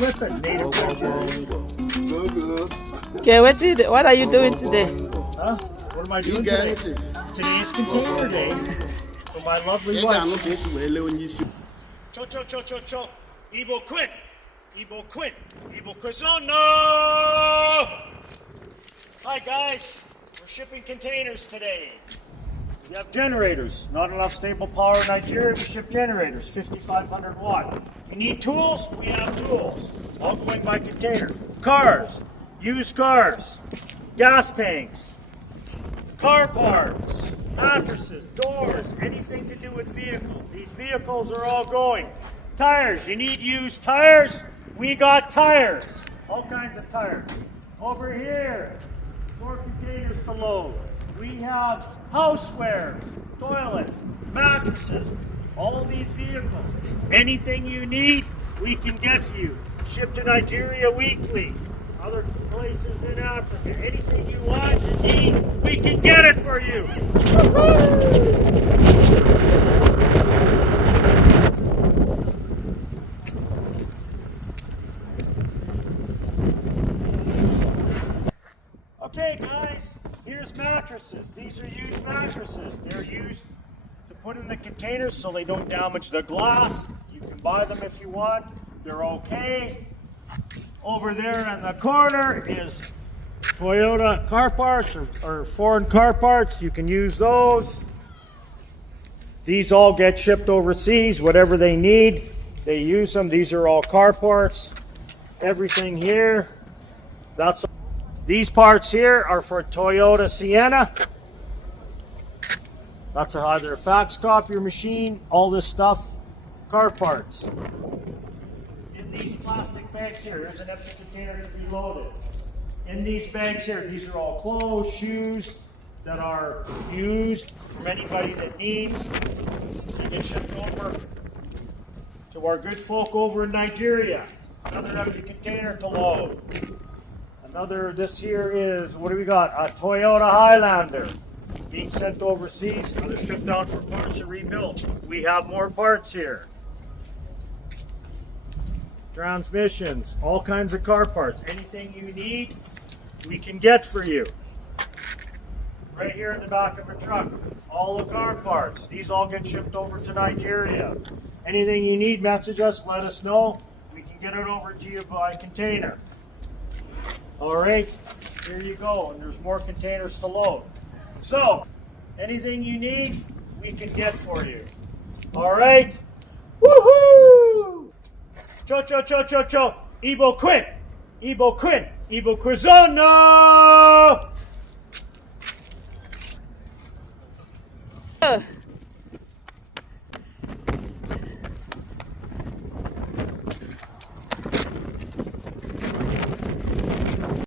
flipping, native Nigerian. Okay, what are you doing today? Huh? What am I doing today? Today is container day for my lovely wife. Cho cho cho cho cho. Igbo quit. Igbo quit. Igbo Quizono. Hi guys. We're shipping containers today. We have generators. Not enough stable power in Nigeria. We ship generators, 5,500 watt. You need tools? We have tools. All going by container. Cars. Used cars. Gas tanks. Car parts. Mattresses. Doors. Anything to do with vehicles. These vehicles are all going. Tires. You need used tires? We got tires. All kinds of tires. Over here. 4 containers to load. We have housewares, toilets, mattresses, all these vehicles. Anything you need, we can get for you. Shipped to Nigeria weekly, other places in Africa. Anything you want, you need, we can get it for you. Okay guys, here's mattresses. These are used mattresses. They're used to put in the containers so they don't damage the glass. You can buy them if you want. They're okay. Over there in the corner is Toyota car parts or foreign car parts. You can use those. These all get shipped overseas, whatever they need. They use them. These are all car parts. Everything here. These parts here are for Toyota Sienna. That's either a fax copier machine, all this stuff, car parts. In these plastic bags here, there's an empty container to be loaded. In these bags here, these are all clothes, shoes that are used from anybody that needs. They get shipped over to our good folk over in Nigeria. Another empty container to load. This here is, what do we got? A Toyota Highlander being sent overseas. Another stripped down for parts and rebuilt. We have more parts here. Transmissions, all kinds of car parts. Anything you need, we can get for you. Right here in the back of a truck, all the car parts. These all get shipped over to Nigeria. Anything you need, message us, let us know. We can get it over to you by container. All right, here you go, and there's more containers to load. So, anything you need, we can get for you. All right? Woohoo! Cho, cho, cho, cho, cho. Igbo quit. Igbo quit. Igbo Quizono!